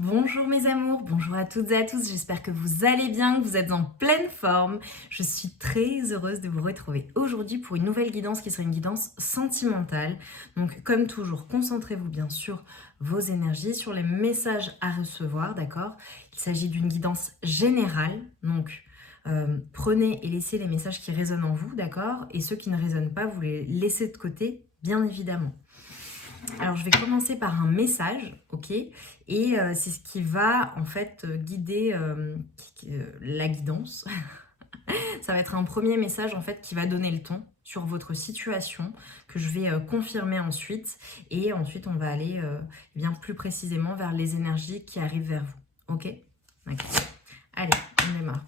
Bonjour mes amours, bonjour à toutes et à tous, j'espère que vous allez bien, que vous êtes en pleine forme. Je suis très heureuse de vous retrouver aujourd'hui pour une nouvelle guidance qui sera une guidance sentimentale. Donc comme toujours, concentrez-vous bien sur vos énergies, sur les messages à recevoir, d'accord? Il s'agit d'une guidance générale, donc prenez et laissez les messages qui résonnent en vous, d'accord? Et ceux qui ne résonnent pas, vous les laissez de côté, bien évidemment. Alors, je vais commencer par un message, ok? Et c'est ce qui va en fait guider la guidance. Ça va être un premier message en fait qui va donner le ton sur votre situation que je vais confirmer ensuite. Et ensuite, on va aller bien plus précisément vers les énergies qui arrivent vers vous, ok? D'accord. Allez, on démarre.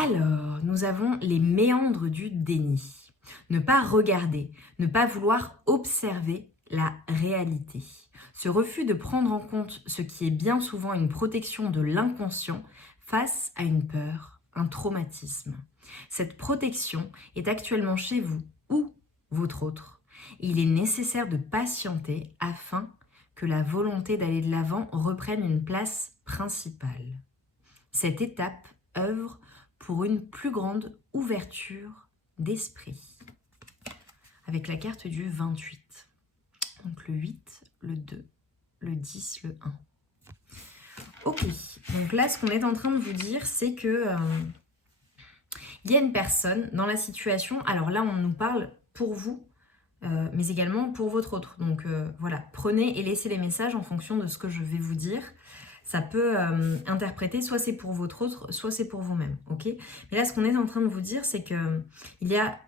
Alors, nous avons les méandres du déni. Ne pas regarder, ne pas vouloir observer la réalité. Ce refus de prendre en compte ce qui est bien souvent une protection de l'inconscient face à une peur, un traumatisme. Cette protection est actuellement chez vous ou votre autre. Il est nécessaire de patienter afin que la volonté d'aller de l'avant reprenne une place principale. Cette étape œuvre pour une plus grande ouverture d'esprit. Avec la carte du 28. Donc le 8, le 2, le 10, le 1. Ok, donc là ce qu'on est en train de vous dire c'est que il y a une personne dans la situation, alors là on nous parle pour vous, mais également pour votre autre. Donc voilà, prenez et laissez les messages en fonction de ce que je vais vous dire. Ça peut interpréter, soit c'est pour votre autre, soit c'est pour vous-même, ok? Mais là, ce qu'on est en train de vous dire, c'est que il y a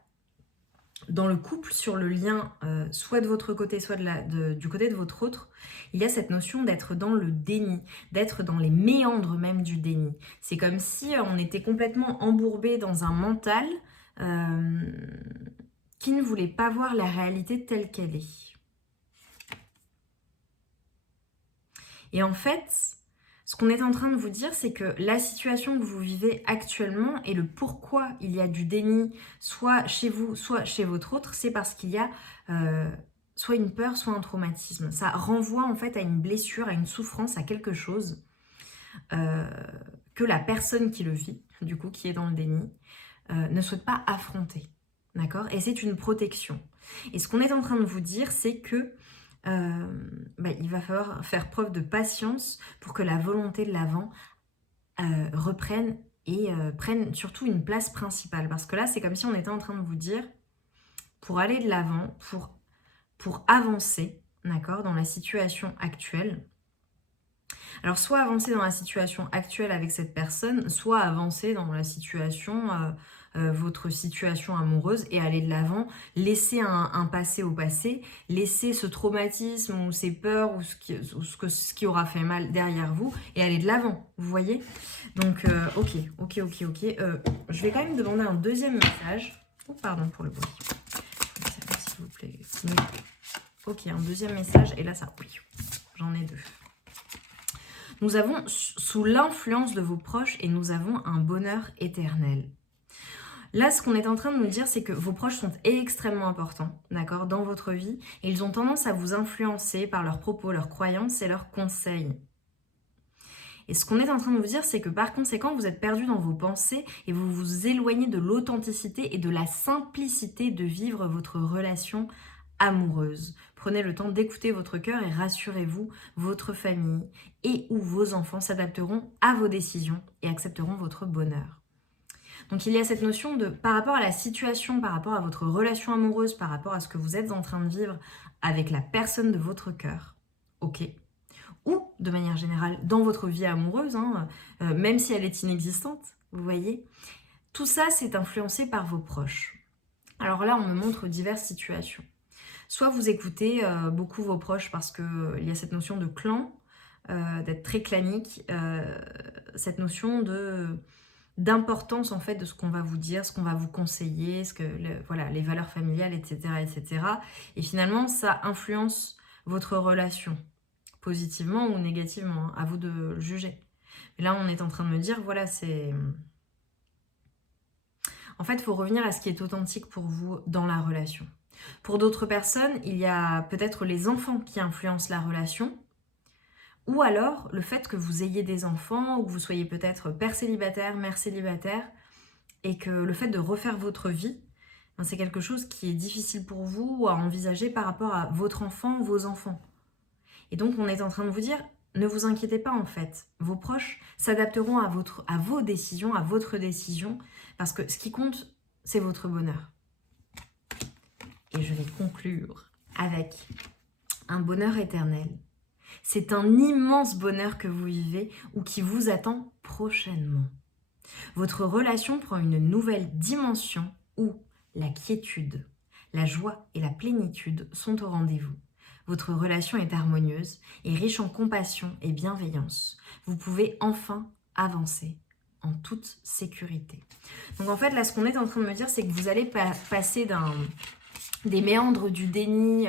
dans le couple, sur le lien, soit de votre côté, soit du côté de votre autre, il y a cette notion d'être dans le déni, d'être dans les méandres même du déni. C'est comme si on était complètement embourbé dans un mental qui ne voulait pas voir la réalité telle qu'elle est. Et en fait, ce qu'on est en train de vous dire, c'est que la situation que vous vivez actuellement et le pourquoi il y a du déni, soit chez vous, soit chez votre autre, c'est parce qu'il y a soit une peur, soit un traumatisme. Ça renvoie en fait à une blessure, à une souffrance, à quelque chose que la personne qui le vit, du coup, qui est dans le déni, ne souhaite pas affronter. D'accord? Et c'est une protection. Et ce qu'on est en train de vous dire, c'est que il va falloir faire preuve de patience pour que la volonté de l'avant reprenne et prenne surtout une place principale. Parce que là, c'est comme si on était en train de vous dire, pour aller de l'avant, pour avancer, d'accord, dans la situation actuelle. Alors, soit avancer dans la situation actuelle avec cette personne, soit avancer dans la situation... votre situation amoureuse et aller de l'avant, laisser un passé au passé, laisser ce traumatisme ou ces peurs ou ce qui aura fait mal derrière vous et aller de l'avant, vous voyez? Donc, ok. Je vais quand même demander un deuxième message. Oh, pardon pour le bruit. S'il vous plaît. Oui. Ok, un deuxième message et là, ça... Oui, j'en ai deux. Nous avons sous l'influence de vos proches et nous avons un bonheur éternel. Là, ce qu'on est en train de nous dire, c'est que vos proches sont extrêmement importants, d'accord, dans votre vie. Et ils ont tendance à vous influencer par leurs propos, leurs croyances et leurs conseils. Et ce qu'on est en train de vous dire, c'est que par conséquent, vous êtes perdu dans vos pensées et vous vous éloignez de l'authenticité et de la simplicité de vivre votre relation amoureuse. Prenez le temps d'écouter votre cœur et rassurez-vous, votre famille et ou vos enfants s'adapteront à vos décisions et accepteront votre bonheur. Donc il y a cette notion de, par rapport à la situation, par rapport à votre relation amoureuse, par rapport à ce que vous êtes en train de vivre avec la personne de votre cœur, ok, ou de manière générale dans votre vie amoureuse, même si elle est inexistante, vous voyez, tout ça c'est influencé par vos proches. Alors là on me montre diverses situations. Soit vous écoutez beaucoup vos proches parce qu'il y a cette notion de clan, d'être très clanique, cette notion d'importance en fait de ce qu'on va vous dire, ce qu'on va vous conseiller, voilà, les valeurs familiales, etc., etc. Et finalement, ça influence votre relation, positivement ou négativement, à vous de le juger. Et là, on est en train de me dire, voilà, c'est... En fait, il faut revenir à ce qui est authentique pour vous dans la relation. Pour d'autres personnes, il y a peut-être les enfants qui influencent la relation, ou alors le fait que vous ayez des enfants, ou que vous soyez peut-être père célibataire, mère célibataire, et que le fait de refaire votre vie, c'est quelque chose qui est difficile pour vous à envisager par rapport à votre enfant, vos enfants. Et donc on est en train de vous dire, ne vous inquiétez pas en fait, vos proches s'adapteront à vos décisions, à votre décision, parce que ce qui compte, c'est votre bonheur. Et je vais conclure avec un bonheur éternel. C'est un immense bonheur que vous vivez ou qui vous attend prochainement. Votre relation prend une nouvelle dimension où la quiétude, la joie et la plénitude sont au rendez-vous. Votre relation est harmonieuse et riche en compassion et bienveillance. Vous pouvez enfin avancer en toute sécurité. Donc en fait, là, ce qu'on est en train de me dire, c'est que vous allez passer des méandres du déni,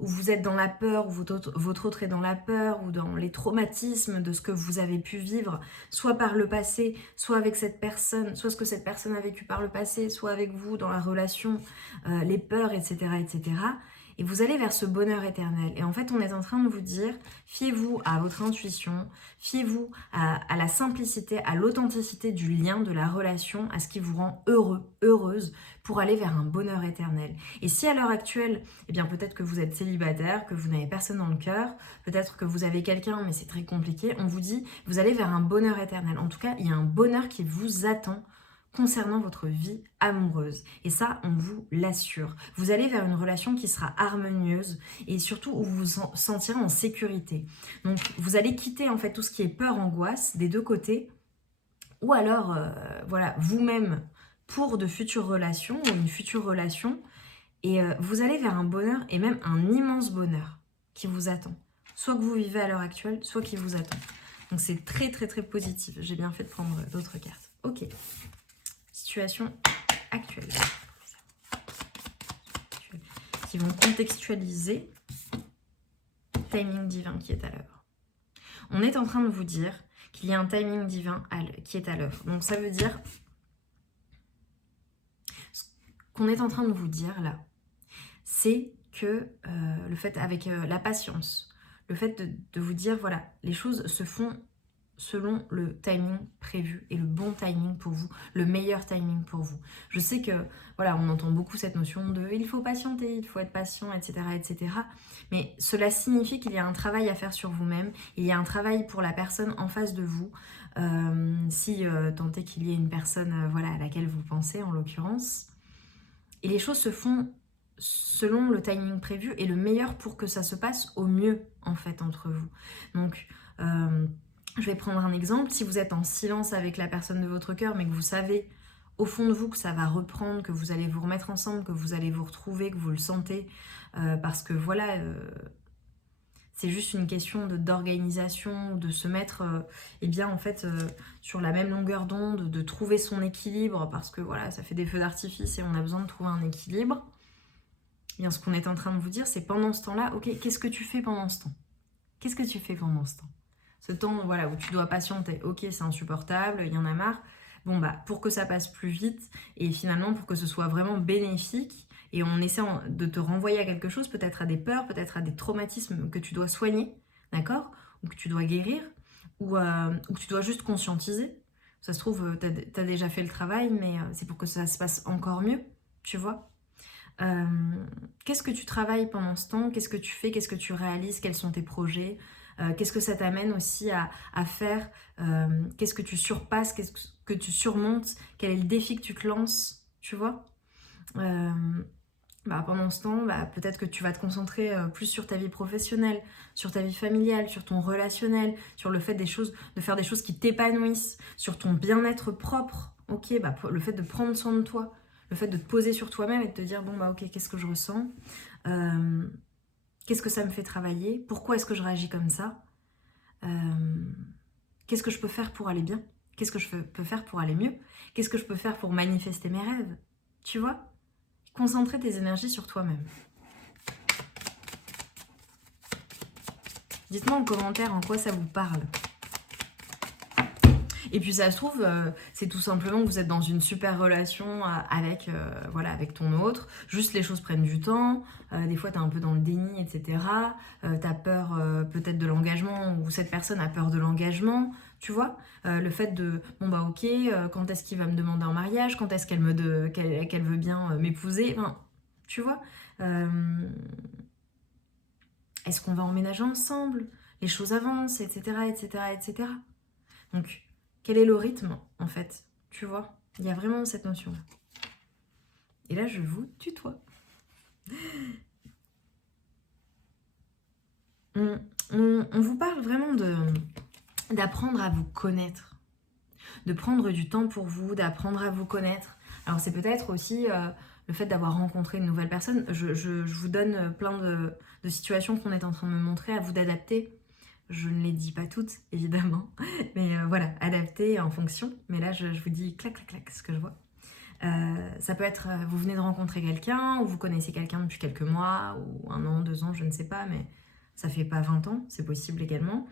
où vous êtes dans la peur, où votre autre est dans la peur, ou dans les traumatismes de ce que vous avez pu vivre, soit par le passé, soit avec cette personne, soit ce que cette personne a vécu par le passé, soit avec vous dans la relation, les peurs, etc., etc. Et vous allez vers ce bonheur éternel. Et en fait, on est en train de vous dire, fiez-vous à votre intuition, fiez-vous à la simplicité, à l'authenticité du lien, de la relation, à ce qui vous rend heureux, heureuse, pour aller vers un bonheur éternel. Et si à l'heure actuelle, eh bien peut-être que vous êtes célibataire, que vous n'avez personne dans le cœur, peut-être que vous avez quelqu'un, mais c'est très compliqué, on vous dit, vous allez vers un bonheur éternel. En tout cas, il y a un bonheur qui vous attend concernant votre vie amoureuse. Et ça, on vous l'assure. Vous allez vers une relation qui sera harmonieuse et surtout où vous vous sentirez en sécurité. Donc, vous allez quitter en fait tout ce qui est peur, angoisse des deux côtés, ou alors, voilà, vous-même pour de futures relations ou une future relation, et vous allez vers un bonheur et même un immense bonheur qui vous attend. Soit que vous vivez à l'heure actuelle, soit qui vous attend. Donc, c'est très, très, très positif. J'ai bien fait de prendre d'autres cartes. Ok. Situation actuelle. Qui vont contextualiser le timing divin qui est à l'œuvre. On est en train de vous dire qu'il y a un timing divin qui est à l'œuvre. Donc ça veut dire, ce qu'on est en train de vous dire là, c'est que le fait avec la patience, le fait de vous dire, voilà, les choses se font selon le timing prévu et le bon timing pour vous, le meilleur timing pour vous. Je sais que, voilà, on entend beaucoup cette notion de il faut patienter, il faut être patient, etc., etc. Mais cela signifie qu'il y a un travail à faire sur vous-même, il y a un travail pour la personne en face de vous, si tant est qu'il y ait une personne voilà, à laquelle vous pensez en l'occurrence. Et les choses se font selon le timing prévu et le meilleur pour que ça se passe au mieux en fait entre vous. Donc, je vais prendre un exemple. Si vous êtes en silence avec la personne de votre cœur, mais que vous savez au fond de vous que ça va reprendre, que vous allez vous remettre ensemble, que vous allez vous retrouver, que vous le sentez, parce que voilà, c'est juste une question d'organisation, de se mettre eh bien, en fait, sur la même longueur d'onde, de trouver son équilibre, parce que voilà, ça fait des feux d'artifice et on a besoin de trouver un équilibre. Eh bien, ce qu'on est en train de vous dire, c'est pendant ce temps-là, ok, qu'est-ce que tu fais pendant ce temps? Qu'est-ce que tu fais pendant ce temps? Ce temps, voilà, où tu dois patienter, ok, c'est insupportable, il y en a marre. Bon, bah, pour que ça passe plus vite et finalement pour que ce soit vraiment bénéfique, et on essaie de te renvoyer à quelque chose, peut-être à des peurs, peut-être à des traumatismes que tu dois soigner, d'accord? Ou que tu dois guérir, ou que tu dois juste conscientiser. Ça se trouve, t'as déjà fait le travail, mais c'est pour que ça se passe encore mieux, tu vois? Qu'est-ce que tu travailles pendant ce temps? Qu'est-ce que tu fais? Qu'est-ce que tu réalises? Quels sont tes projets? Qu'est-ce que ça t'amène aussi à faire? Qu'est-ce que tu surpasses? Qu'est-ce que tu surmontes? Quel est le défi que tu te lances? Tu vois? Pendant ce temps, peut-être que tu vas te concentrer plus sur ta vie professionnelle, sur ta vie familiale, sur ton relationnel, sur le fait de faire des choses qui t'épanouissent, sur ton bien-être propre. Ok, le fait de prendre soin de toi, le fait de te poser sur toi-même et de te dire, bon ok, qu'est-ce que je ressens? Qu'est-ce que ça me fait travailler? Pourquoi est-ce que je réagis comme ça? Qu'est-ce que je peux faire pour aller bien? Qu'est-ce que je peux faire pour aller mieux? Qu'est-ce que je peux faire pour manifester mes rêves? Tu vois? Concentrer tes énergies sur toi-même. Dites-moi en commentaire en quoi ça vous parle. Et puis ça se trouve, c'est tout simplement que vous êtes dans une super relation avec, voilà, avec ton autre. Juste les choses prennent du temps. Des fois, t'es un peu dans le déni, etc. T'as peur peut-être de l'engagement ou cette personne a peur de l'engagement. Tu vois, le fait de, bon bah ok, quand est-ce qu'il va me demander en mariage, quand est-ce qu'elle veut bien m'épouser, enfin, tu vois, est-ce qu'on va emménager ensemble, les choses avancent, etc., etc., etc. Donc, quel est le rythme, en fait, tu vois, il y a vraiment cette notion-là. Et là, je vous tutoie. On vous parle vraiment d'apprendre à vous connaître, de prendre du temps pour vous, d'apprendre à vous connaître. Alors c'est peut-être aussi le fait d'avoir rencontré une nouvelle personne. Je vous donne plein de situations qu'on est en train de me montrer, à vous d'adapter. Je ne les dis pas toutes, évidemment, mais voilà, adapter en fonction. Mais là, je vous dis clac, clac, clac, ce que je vois. Ça peut être, vous venez de rencontrer quelqu'un, ou vous connaissez quelqu'un depuis quelques mois, ou 1 an, 2 ans, je ne sais pas, mais ça fait pas 20 ans, c'est possible également.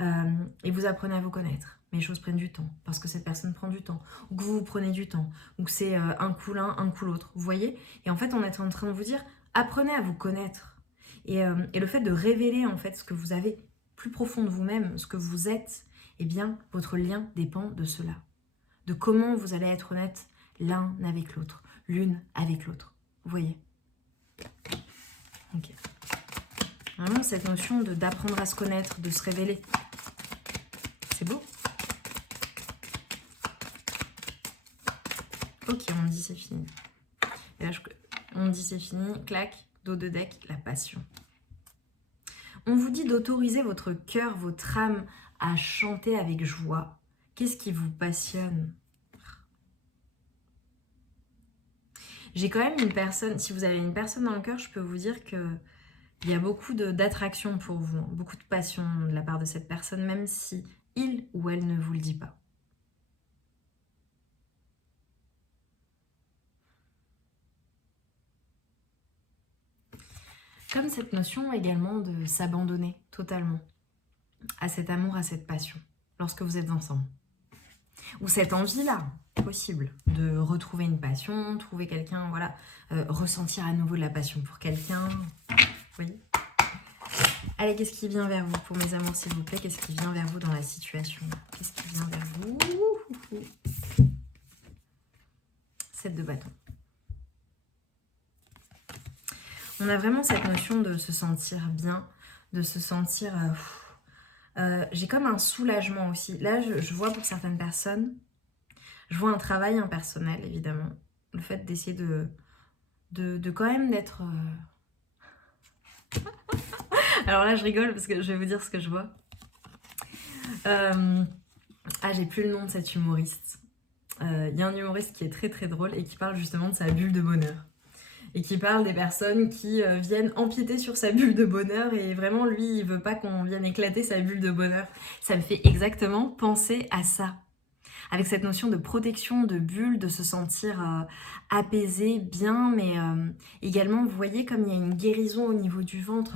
Et vous apprenez à vous connaître. Mais les choses prennent du temps, parce que cette personne prend du temps, ou que vous prenez du temps, ou que c'est un coup l'un, un coup l'autre, vous voyez. Et en fait, on est en train de vous dire, apprenez à vous connaître. Et le fait de révéler en fait ce que vous avez plus profond de vous-même, ce que vous êtes, eh bien, votre lien dépend de cela. De comment vous allez être honnête l'un avec l'autre, l'une avec l'autre. Vous voyez? Ok. Vraiment cette notion d'apprendre à se connaître, de se révéler. C'est beau. Ok, on me dit c'est fini. Et là, on me dit c'est fini, clac, dos de deck, la passion. On vous dit d'autoriser votre cœur, votre âme à chanter avec joie. Qu'est-ce qui vous passionne? J'ai quand même une personne, si vous avez une personne dans le cœur, je peux vous dire que il y a beaucoup d'attraction pour vous, beaucoup de passion de la part de cette personne, même si il ou elle ne vous le dit pas. Comme cette notion également de s'abandonner totalement à cet amour, à cette passion, lorsque vous êtes ensemble. Ou cette envie-là, possible, de retrouver une passion, trouver quelqu'un, voilà, ressentir à nouveau de la passion pour quelqu'un. Oui. Allez, qu'est-ce qui vient vers vous pour mes amours, s'il vous plaît? Qu'est-ce qui vient vers vous dans la situation? Qu'est-ce qui vient vers vous? 7 de bâton. On a vraiment cette notion de se sentir bien, de se sentir... j'ai comme un soulagement aussi. Là, je vois pour certaines personnes, je vois un travail impersonnel, évidemment. Le fait d'essayer de quand même d'être... Alors là, je rigole parce que je vais vous dire ce que je vois. J'ai plus le nom de cet humoriste. Il y a un humoriste qui est très très drôle et qui parle justement de sa bulle de bonheur. Et qui parle des personnes qui viennent empiéter sur sa bulle de bonheur et vraiment lui il veut pas qu'on vienne éclater sa bulle de bonheur. Ça me fait exactement penser à ça. Avec cette notion de protection, de bulle, de se sentir apaisé, bien, mais également vous voyez comme il y a une guérison au niveau du ventre.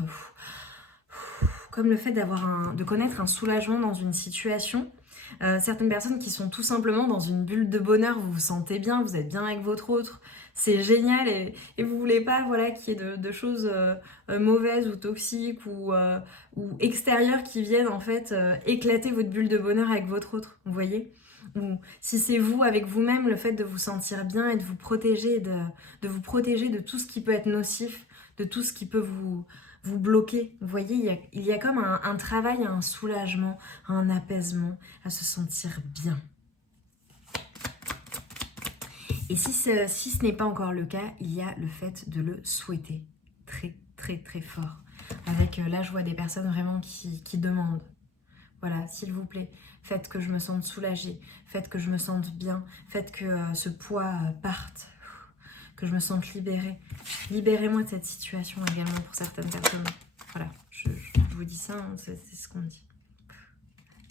Comme le fait de connaître un soulagement dans une situation. Certaines personnes qui sont tout simplement dans une bulle de bonheur, vous vous sentez bien, vous êtes bien avec votre autre, c'est génial et vous voulez pas voilà, qu'il y ait de choses mauvaises ou toxiques ou extérieures qui viennent en fait éclater votre bulle de bonheur avec votre autre, vous voyez? Ou si c'est vous avec vous-même, le fait de vous sentir bien et de vous protéger, de vous protéger de tout ce qui peut être nocif, de tout ce qui peut vous bloquer. Vous voyez, il y a comme un travail, un soulagement, un apaisement, à se sentir bien. Et si ce n'est pas encore le cas, il y a le fait de le souhaiter très très très fort. Avec là, je vois des personnes vraiment qui demandent. Voilà, s'il vous plaît, faites que je me sente soulagée, faites que je me sente bien, faites que ce poids parte, que je me sente libérée. Libérez-moi de cette situation également pour certaines personnes. Voilà, je vous dis ça, hein, c'est ce qu'on me dit.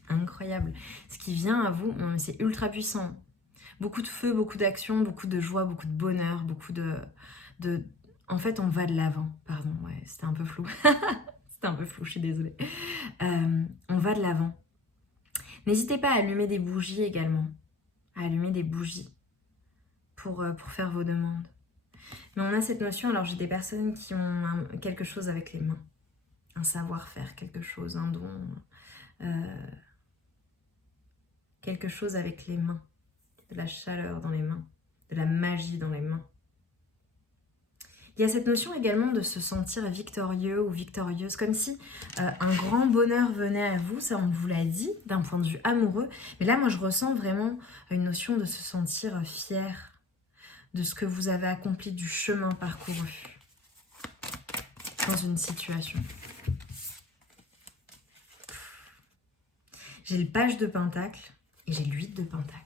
Incroyable. Ce qui vient à vous, c'est ultra puissant. Beaucoup de feu, beaucoup d'action, beaucoup de joie, beaucoup de bonheur, beaucoup de... En fait, on va de l'avant. Pardon, ouais, c'était un peu flou. C'était un peu flou, je suis désolée. On va de l'avant. N'hésitez pas à allumer des bougies également, à allumer des bougies pour faire vos demandes. Mais on a cette notion, alors j'ai des personnes qui ont quelque chose avec les mains, un savoir-faire, quelque chose, un don, quelque chose avec les mains, de la chaleur dans les mains, de la magie dans les mains. Il y a cette notion également de se sentir victorieux ou victorieuse, comme si un grand bonheur venait à vous, ça on vous l'a dit, d'un point de vue amoureux. Mais là, moi, je ressens vraiment une notion de se sentir fier de ce que vous avez accompli, du chemin parcouru dans une situation. J'ai le page de Pentacle et j'ai l'8 de Pentacle.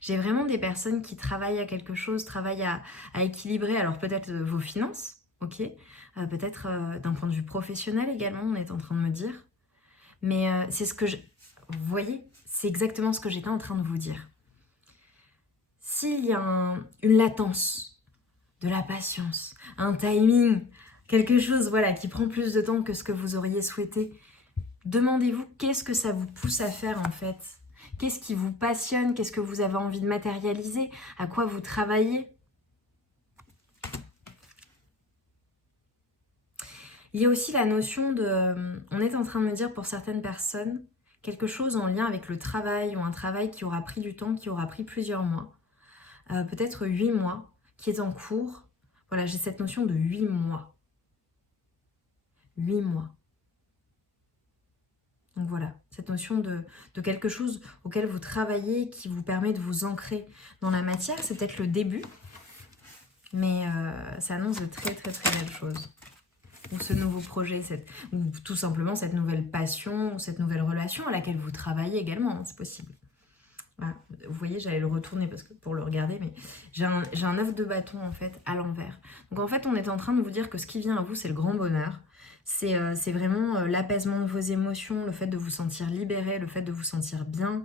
J'ai vraiment des personnes qui travaillent à quelque chose, travaillent à équilibrer, alors peut-être vos finances, ok, peut-être d'un point de vue professionnel également, on est en train de me dire. Mais c'est ce que vous voyez, c'est exactement ce que j'étais en train de vous dire. S'il y a une latence, de la patience, un timing, quelque chose voilà, qui prend plus de temps que ce que vous auriez souhaité, demandez-vous qu'est-ce que ça vous pousse à faire en fait. Qu'est-ce qui vous passionne? Qu'est-ce que vous avez envie de matérialiser? À quoi vous travaillez? Il y a aussi la notion de... On est en train de me dire pour certaines personnes, quelque chose en lien avec le travail ou un travail qui aura pris du temps, qui aura pris plusieurs mois, peut-être 8 mois, qui est en cours. Voilà, j'ai cette notion de 8 mois. 8 mois. Donc voilà, cette notion de quelque chose auquel vous travaillez, qui vous permet de vous ancrer dans la matière, c'est peut-être le début, mais ça annonce de très très très belles choses. Ou ce nouveau projet, ou tout simplement cette nouvelle passion, ou cette nouvelle relation à laquelle vous travaillez également, hein, c'est possible. Voilà. Vous voyez, j'allais le retourner pour le regarder, mais j'ai un œuf de bâton en fait à l'envers. Donc en fait, on est en train de vous dire que ce qui vient à vous, c'est le grand bonheur. C'est vraiment l'apaisement de vos émotions, le fait de vous sentir libéré, le fait de vous sentir bien,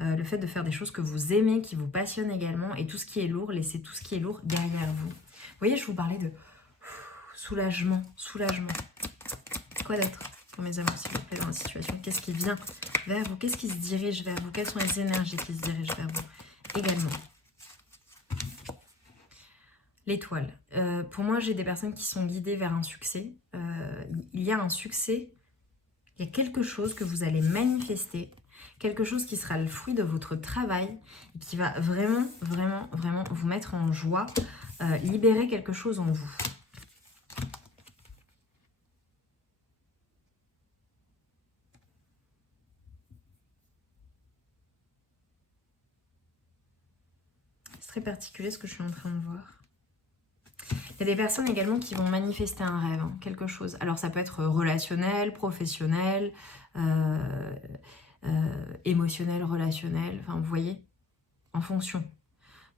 le fait de faire des choses que vous aimez, qui vous passionnent également, et tout ce qui est lourd, laissez tout ce qui est lourd derrière vous. Vous voyez, je vous parlais de soulagement, soulagement. Quoi d'autre pour mes amours, s'il vous plaît, dans la situation? Qu'est-ce qui vient vers vous? Qu'est-ce qui se dirige vers vous? Quelles sont les énergies qui se dirigent vers vous également? L'étoile. Pour moi, j'ai des personnes qui sont guidées vers un succès. Il y a un succès, il y a quelque chose que vous allez manifester, quelque chose qui sera le fruit de votre travail et qui va vraiment, vraiment, vraiment vous mettre en joie, libérer quelque chose en vous. C'est très particulier ce que je suis en train de voir. Il y a des personnes également qui vont manifester un rêve, hein, quelque chose. Alors ça peut être relationnel, professionnel, émotionnel, relationnel, enfin vous voyez, en fonction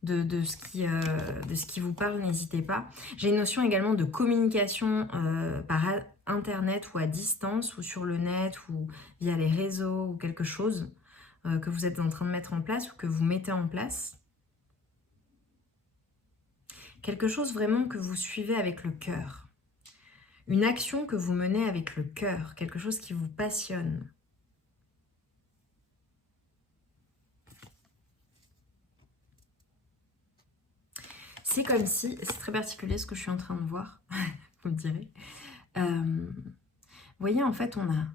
de ce qui vous parle, n'hésitez pas. J'ai une notion également de communication par internet ou à distance ou sur le net ou via les réseaux ou quelque chose que vous êtes en train de mettre en place ou que vous mettez en place. Quelque chose vraiment que vous suivez avec le cœur. Une action que vous menez avec le cœur. Quelque chose qui vous passionne. C'est comme si... C'est très particulier ce que je suis en train de voir. Vous me direz. Vous voyez, en fait, on a...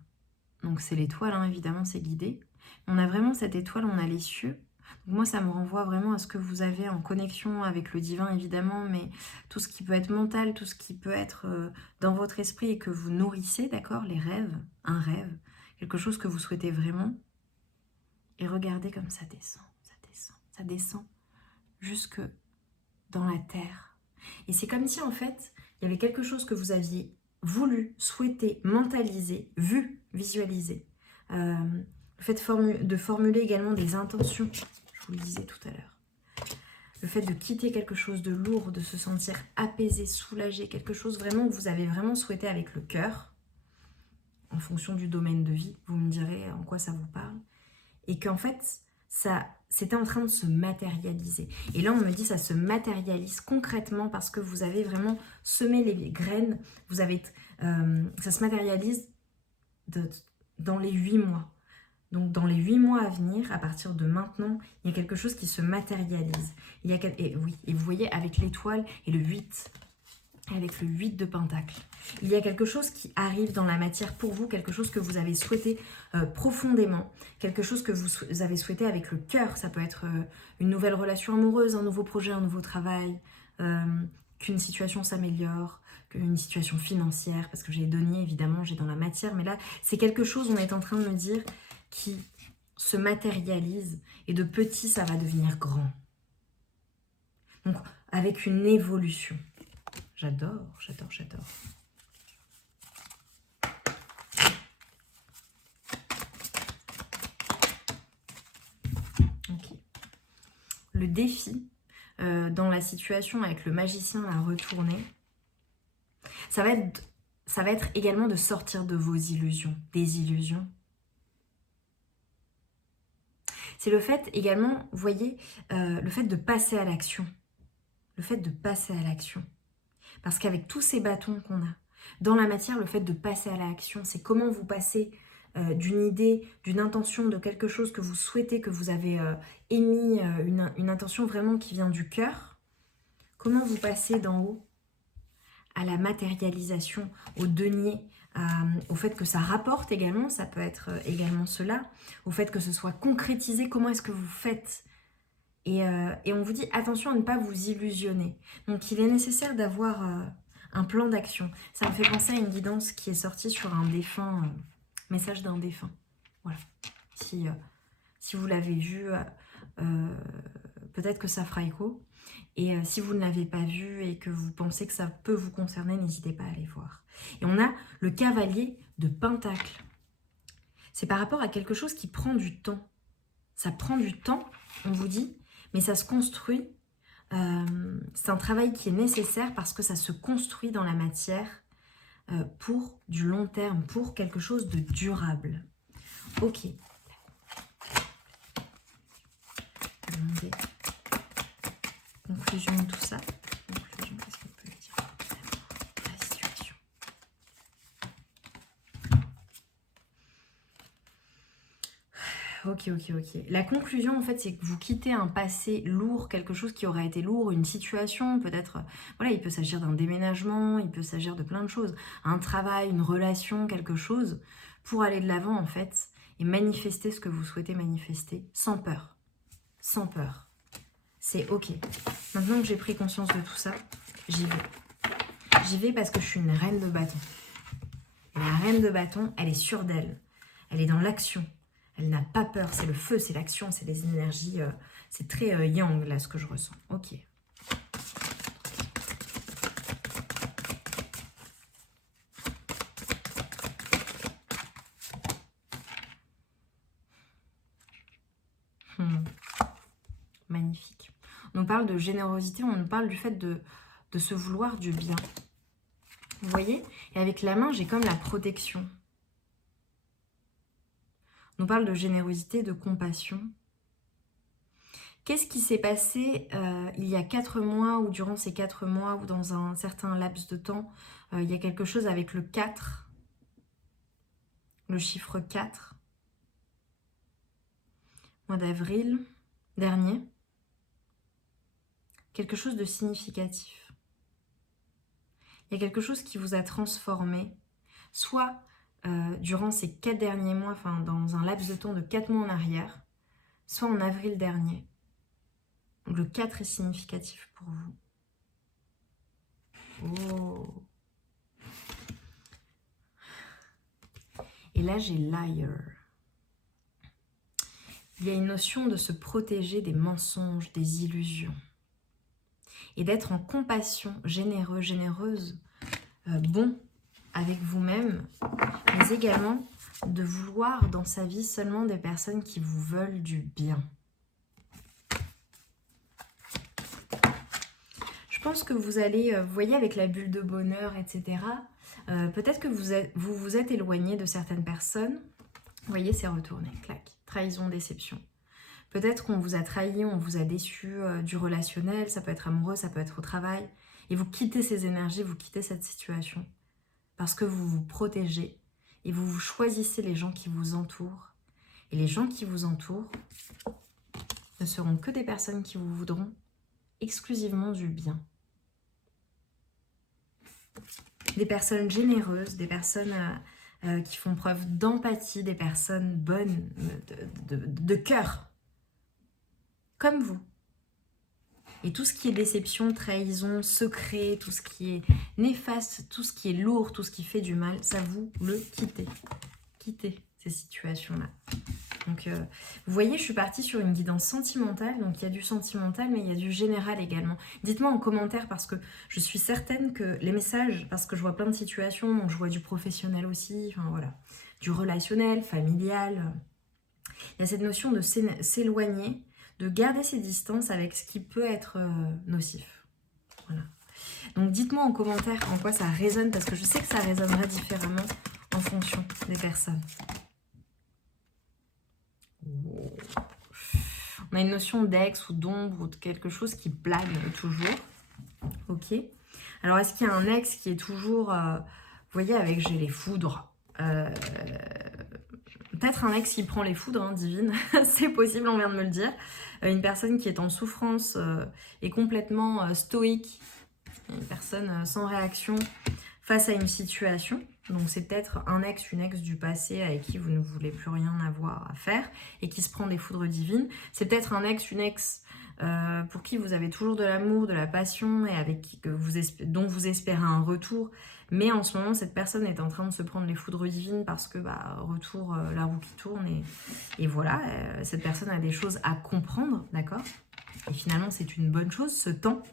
Donc c'est l'étoile, hein, évidemment, c'est guidé. On a vraiment cette étoile, on a les cieux. Donc moi, ça me renvoie vraiment à ce que vous avez en connexion avec le divin, évidemment, mais tout ce qui peut être mental, tout ce qui peut être dans votre esprit et que vous nourrissez, d'accord? Les rêves, un rêve, quelque chose que vous souhaitez vraiment. Et regardez comme ça descend, ça descend, ça descend jusque dans la terre. Et c'est comme si, en fait, il y avait quelque chose que vous aviez voulu, souhaité, mentaliser, vu, visualiser. Le fait de formuler également des intentions. Je vous le disais tout à l'heure. Le fait de quitter quelque chose de lourd, de se sentir apaisé, soulagé, quelque chose vraiment que vous avez vraiment souhaité avec le cœur, en fonction du domaine de vie, vous me direz en quoi ça vous parle, et qu'en fait, ça, c'était en train de se matérialiser. Et là, on me dit ça se matérialise concrètement parce que vous avez vraiment semé les graines, ça se matérialise dans les 8 mois. Donc dans les 8 mois à venir, à partir de maintenant, il y a quelque chose qui se matérialise. Et oui, et vous voyez avec l'étoile et le 8, avec le 8 de Pentacle. Il y a quelque chose qui arrive dans la matière pour vous, quelque chose que vous avez souhaité profondément, quelque chose que vous avez souhaité avec le cœur. Ça peut être une nouvelle relation amoureuse, un nouveau projet, un nouveau travail, qu'une situation s'améliore, qu'une situation financière, parce que j'ai donné, évidemment, j'ai dans la matière, mais là, c'est quelque chose, on est en train de me dire, qui se matérialise, et de petit, ça va devenir grand. Donc, avec une évolution. J'adore, j'adore, j'adore. Ok. Le défi dans la situation avec le magicien à retourner, ça va être également de sortir de vos illusions, des illusions. C'est le fait également, vous voyez, le fait de passer à l'action. Le fait de passer à l'action. Parce qu'avec tous ces bâtons qu'on a, dans la matière, le fait de passer à l'action, c'est comment vous passez d'une idée, d'une intention, de quelque chose que vous souhaitez, que vous avez émis, une intention vraiment qui vient du cœur. Comment vous passez d'en haut à la matérialisation, au denier, au fait que ça rapporte également, ça peut être également cela, au fait que ce soit concrétisé, comment est-ce que vous faites ? Et on vous dit attention à ne pas vous illusionner. Donc il est nécessaire d'avoir un plan d'action. Ça me fait penser à une guidance qui est sortie sur un défunt, message d'un défunt. Voilà. Si vous l'avez vu, peut-être que ça fera écho. Et si vous ne l'avez pas vu et que vous pensez que ça peut vous concerner, n'hésitez pas à aller voir. Et on a le cavalier de Pentacle. C'est par rapport à quelque chose qui prend du temps. Ça prend du temps, on vous dit, mais ça se construit. C'est un travail qui est nécessaire parce que ça se construit dans la matière pour du long terme, pour quelque chose de durable. Ok. Demander conclusion de tout ça. Conclusion, qu'est-ce qu'on peut dire de la situation? Ok. La conclusion, en fait, c'est que vous quittez un passé lourd, quelque chose qui aurait été lourd, une situation, peut-être, voilà, il peut s'agir d'un déménagement, il peut s'agir de plein de choses, un travail, une relation, quelque chose, pour aller de l'avant, en fait, et manifester ce que vous souhaitez manifester, sans peur. Sans peur. C'est ok. Maintenant que j'ai pris conscience de tout ça, j'y vais. J'y vais parce que je suis une reine de bâton. Et la reine de bâton, elle est sûre d'elle. Elle est dans l'action. Elle n'a pas peur. C'est le feu, c'est l'action, c'est les énergies. C'est très yang, là, ce que je ressens. Ok. Magnifique. On nous parle de générosité, on nous parle du fait de se vouloir du bien. Vous voyez? Et avec la main, j'ai comme la protection. On nous parle de générosité, de compassion. Qu'est-ce qui s'est passé il y a 4 mois, ou durant ces 4 mois, ou dans un certain laps de temps, il y a quelque chose avec le 4, le chiffre 4, mois d'avril dernier. Quelque chose de significatif. Il y a quelque chose qui vous a transformé, soit durant ces 4 derniers mois, enfin dans un laps de temps de 4 mois en arrière, soit en avril dernier. Donc le 4 est significatif pour vous. Oh. Et là, j'ai liar. Il y a une notion de se protéger des mensonges, des illusions. Et d'être en compassion, généreux, généreuse, bon avec vous-même, mais également de vouloir dans sa vie seulement des personnes qui vous veulent du bien. Je pense que vous allez, vous voyez avec la bulle de bonheur, etc., peut-être que vous vous êtes éloigné de certaines personnes. Vous voyez, c'est retourné, clac, trahison, déception. Peut-être qu'on vous a trahi, on vous a déçu du relationnel, ça peut être amoureux, ça peut être au travail. Et vous quittez ces énergies, vous quittez cette situation. Parce que vous vous protégez et vous choisissez les gens qui vous entourent. Et les gens qui vous entourent ne seront que des personnes qui vous voudront exclusivement du bien. Des personnes généreuses, des personnes qui font preuve d'empathie, des personnes bonnes, de cœur, comme vous. Et tout ce qui est déception, trahison, secret, tout ce qui est néfaste, tout ce qui est lourd, tout ce qui fait du mal, ça vous le quittez. Quittez ces situations-là. Donc, vous voyez, je suis partie sur une guidance sentimentale. Donc, il y a du sentimental, mais il y a du général également. Dites-moi en commentaire, parce que je suis certaine que les messages, parce que je vois plein de situations, donc je vois du professionnel aussi, enfin voilà, du relationnel, familial. Il y a cette notion de s'éloigner, de garder ses distances avec ce qui peut être nocif. Voilà. Donc dites-moi en commentaire en quoi ça résonne, parce que je sais que ça résonnerait différemment en fonction des personnes. On a une notion d'ex ou d'ombre ou de quelque chose qui plane toujours. Ok. Alors est-ce qu'il y a un ex qui est toujours, vous voyez, avec j'ai les foudres, peut-être un ex qui prend les foudres, hein, divine, c'est possible, on vient de me le dire. Une personne qui est en souffrance et complètement stoïque, une personne sans réaction face à une situation. Donc c'est peut-être un ex, une ex du passé avec qui vous ne voulez plus rien avoir à faire et qui se prend des foudres divines. C'est peut-être un ex, une ex pour qui vous avez toujours de l'amour, de la passion et avec qui dont vous espérez un retour. Mais en ce moment, cette personne est en train de se prendre les foudres divines parce que, retour, la roue qui tourne. Et voilà, cette personne a des choses à comprendre, d'accord? Et finalement, c'est une bonne chose, ce temps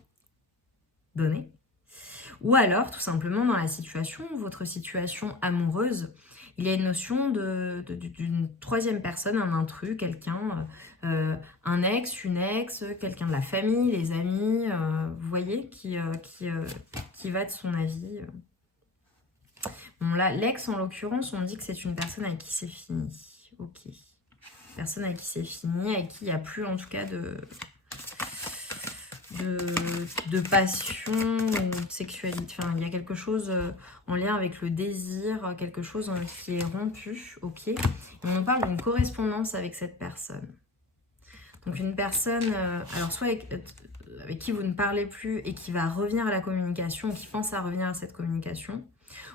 donné. Ou alors, tout simplement, dans la situation, votre situation amoureuse, il y a une notion d'une troisième personne, un intrus, quelqu'un, un ex, une ex, quelqu'un de la famille, les amis, vous voyez, qui va de son avis. Bon, là, l'ex, en l'occurrence, on dit que c'est une personne avec qui c'est fini. Ok. Personne avec qui c'est fini, avec qui il n'y a plus, en tout cas, de passion ou de sexualité. Enfin, il y a quelque chose en lien avec le désir, quelque chose qui est rompu, ok. Et on parle d'une correspondance avec cette personne. Donc une personne, alors soit avec qui vous ne parlez plus et qui va revenir à la communication, qui pense à revenir à cette communication,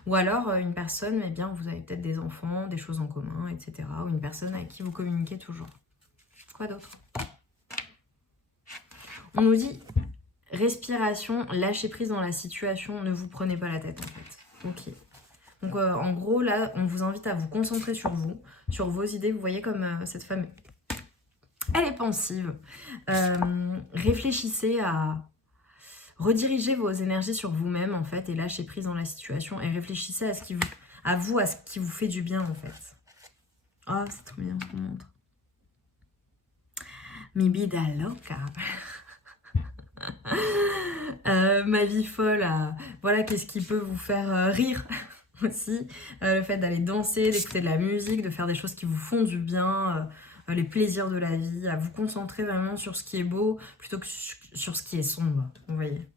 ou alors une personne, eh bien, vous avez peut-être des enfants, des choses en commun, etc. Ou une personne avec qui vous communiquez toujours. Quoi d'autre ? On nous dit respiration, lâchez prise dans la situation, ne vous prenez pas la tête en fait. Ok. Donc en gros là, on vous invite à vous concentrer sur vous, sur vos idées. Vous voyez comme cette femme, elle est pensive. Réfléchissez à rediriger vos énergies sur vous-même en fait et lâchez prise dans la situation et réfléchissez à ce qui vous fait du bien en fait. Oh, c'est trop bien, je vous montre. Mi vida loca. Ma vie folle, voilà, qu'est-ce qui peut vous faire rire aussi, le fait d'aller danser, d'écouter de la musique, de faire des choses qui vous font du bien, les plaisirs de la vie, à vous concentrer vraiment sur ce qui est beau plutôt que sur ce qui est sombre, vous voyez.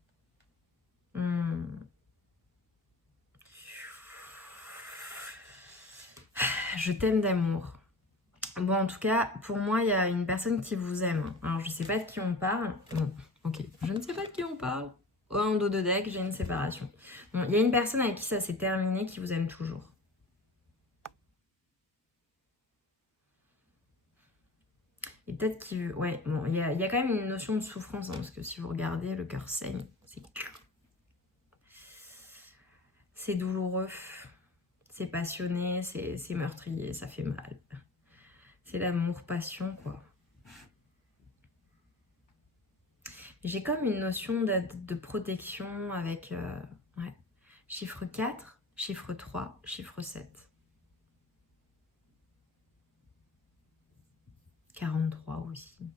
Je t'aime d'amour. Bon, en tout cas, pour moi, il y a une personne qui vous aime. Alors, je sais pas de qui on parle. Bon, ok, je ne sais pas de qui on parle. En dos de deck, j'ai une séparation. Bon, il y a une personne avec qui ça s'est terminé qui vous aime toujours. Et peut-être qu'il... Ouais, bon, il y a quand même une notion de souffrance, hein, parce que si vous regardez, le cœur saigne. C'est douloureux, c'est passionné, c'est meurtrier, ça fait mal. C'est l'amour, passion, quoi. J'ai comme une notion de protection avec ouais, chiffre 4, chiffre 3, chiffre 7. 43 aussi,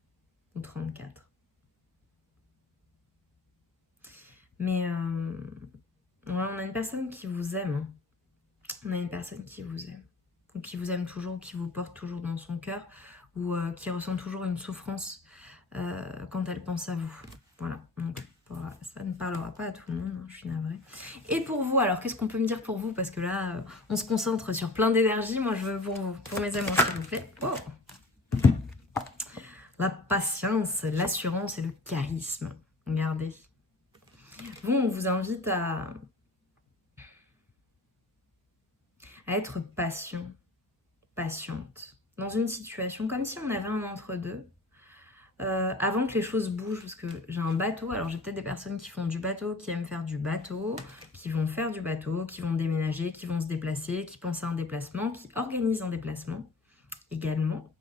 ou 34. Mais ouais, on a une personne qui vous aime. Hein. On a une personne qui vous aime. Ou qui vous aime toujours, ou qui vous porte toujours dans son cœur, ou qui ressent toujours une souffrance quand elle pense à vous. Voilà. Donc, ça ne parlera pas à tout le monde, hein, je suis navrée. Et pour vous, alors qu'est-ce qu'on peut me dire pour vous? Parce que là, on se concentre sur plein d'énergie. Moi, je veux pour vous, pour mes amours, s'il vous plaît. Oh, la patience, l'assurance et le charisme. Regardez. Vous, on vous invite à être patient, patiente, dans une situation comme si on avait un entre-deux. Avant que les choses bougent, parce que j'ai un bateau, alors j'ai peut-être des personnes qui font du bateau, qui aiment faire du bateau, qui vont faire du bateau, qui vont déménager, qui vont se déplacer, qui pensent à un déplacement, qui organisent un déplacement également.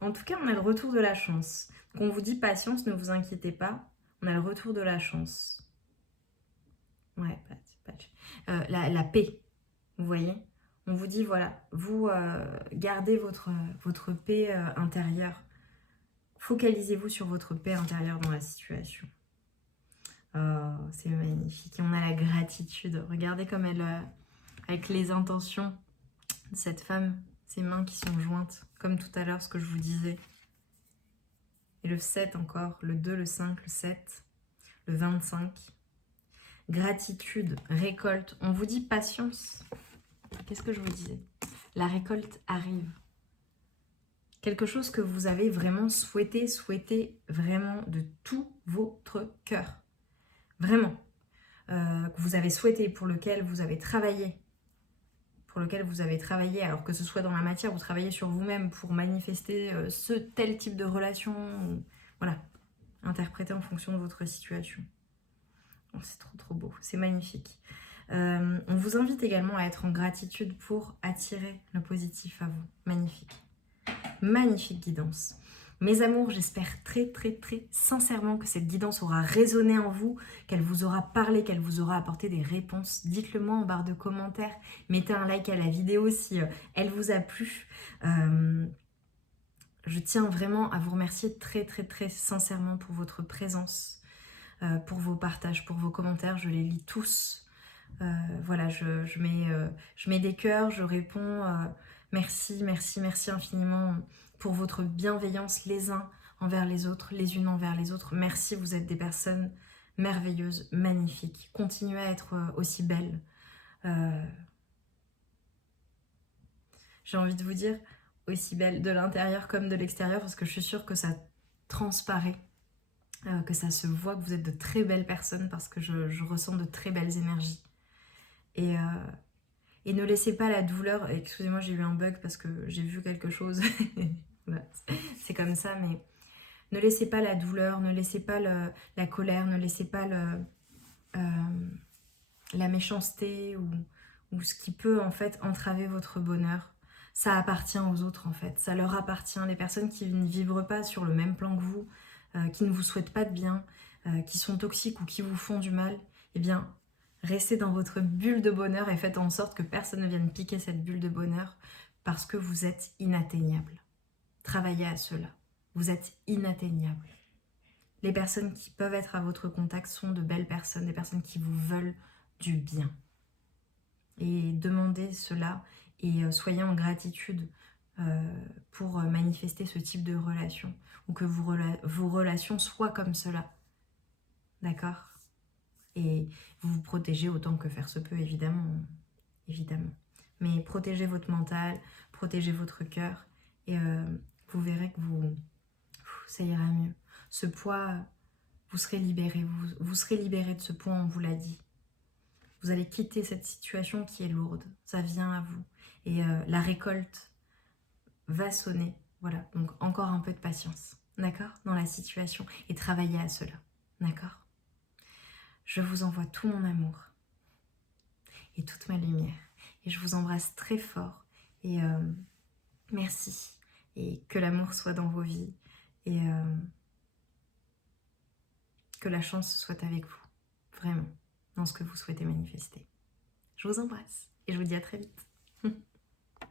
En tout cas, on a le retour de la chance. Donc on vous dit patience, ne vous inquiétez pas, on a le retour de la chance. Ouais, la paix, vous voyez. On vous dit, voilà, vous gardez votre paix intérieure. Focalisez-vous sur votre paix intérieure dans la situation. Oh, c'est magnifique. Et on a la gratitude. Regardez comme elle, avec les intentions de cette femme, ses mains qui sont jointes, comme tout à l'heure, ce que je vous disais. Et le 7 encore, le 2, le 5, le 7, le 25. Gratitude, récolte. On vous dit patience. Qu'est-ce que je vous disais? La récolte arrive. Quelque chose que vous avez vraiment souhaité vraiment de tout votre cœur. Vraiment. Que vous avez souhaité, pour lequel vous avez travaillé. Alors que ce soit dans la matière, vous travaillez sur vous-même pour manifester ce tel type de relation. Voilà. Interpréter en fonction de votre situation. Oh, c'est trop beau. C'est magnifique. On vous invite également à être en gratitude pour attirer le positif à vous. Magnifique. Magnifique guidance. Mes amours, j'espère très sincèrement que cette guidance aura résonné en vous, qu'elle vous aura parlé, qu'elle vous aura apporté des réponses. Dites-le moi en barre de commentaires. Mettez un like à la vidéo si elle vous a plu. Je tiens vraiment à vous remercier très sincèrement pour votre présence, pour vos partages, pour vos commentaires. Je les lis tous. Voilà, je mets des cœurs, je réponds. Merci infiniment pour votre bienveillance les uns envers les autres, les unes envers les autres. Merci, vous êtes des personnes merveilleuses, magnifiques. Continuez à être aussi belles. J'ai envie de vous dire aussi belles de l'intérieur comme de l'extérieur, parce que je suis sûre que ça transparaît, que ça se voit, que vous êtes de très belles personnes, parce que je ressens de très belles énergies. Et ne laissez pas la douleur... Excusez-moi, j'ai eu un bug parce que j'ai vu quelque chose. C'est comme ça, mais ne laissez pas la douleur, ne laissez pas la colère, ne laissez pas la méchanceté ou ce qui peut en fait entraver votre bonheur. Ça appartient aux autres en fait, ça leur appartient. Les personnes qui ne vibrent pas sur le même plan que vous, qui ne vous souhaitent pas de bien, qui sont toxiques ou qui vous font du mal, eh bien... Restez dans votre bulle de bonheur et faites en sorte que personne ne vienne piquer cette bulle de bonheur parce que vous êtes inatteignable. Travaillez à cela. Vous êtes inatteignable. Les personnes qui peuvent être à votre contact sont de belles personnes, des personnes qui vous veulent du bien. Et demandez cela et soyez en gratitude pour manifester ce type de relation ou que vos relations soient comme cela. D'accord ? Et vous vous protégez autant que faire se peut, évidemment. Mais protégez votre mental, protégez votre cœur, et vous verrez que ça ira mieux. Ce poids, vous serez libéré, vous serez libéré de ce poids, on vous l'a dit. Vous allez quitter cette situation qui est lourde, ça vient à vous. Et la récolte va sonner, voilà. Donc encore un peu de patience, d'accord, dans la situation, et travaillez à cela, d'accord. Je vous envoie tout mon amour et toute ma lumière. Et je vous embrasse très fort. Et merci. Et que l'amour soit dans vos vies. Et que la chance soit avec vous. Vraiment. Dans ce que vous souhaitez manifester. Je vous embrasse. Et je vous dis à très vite.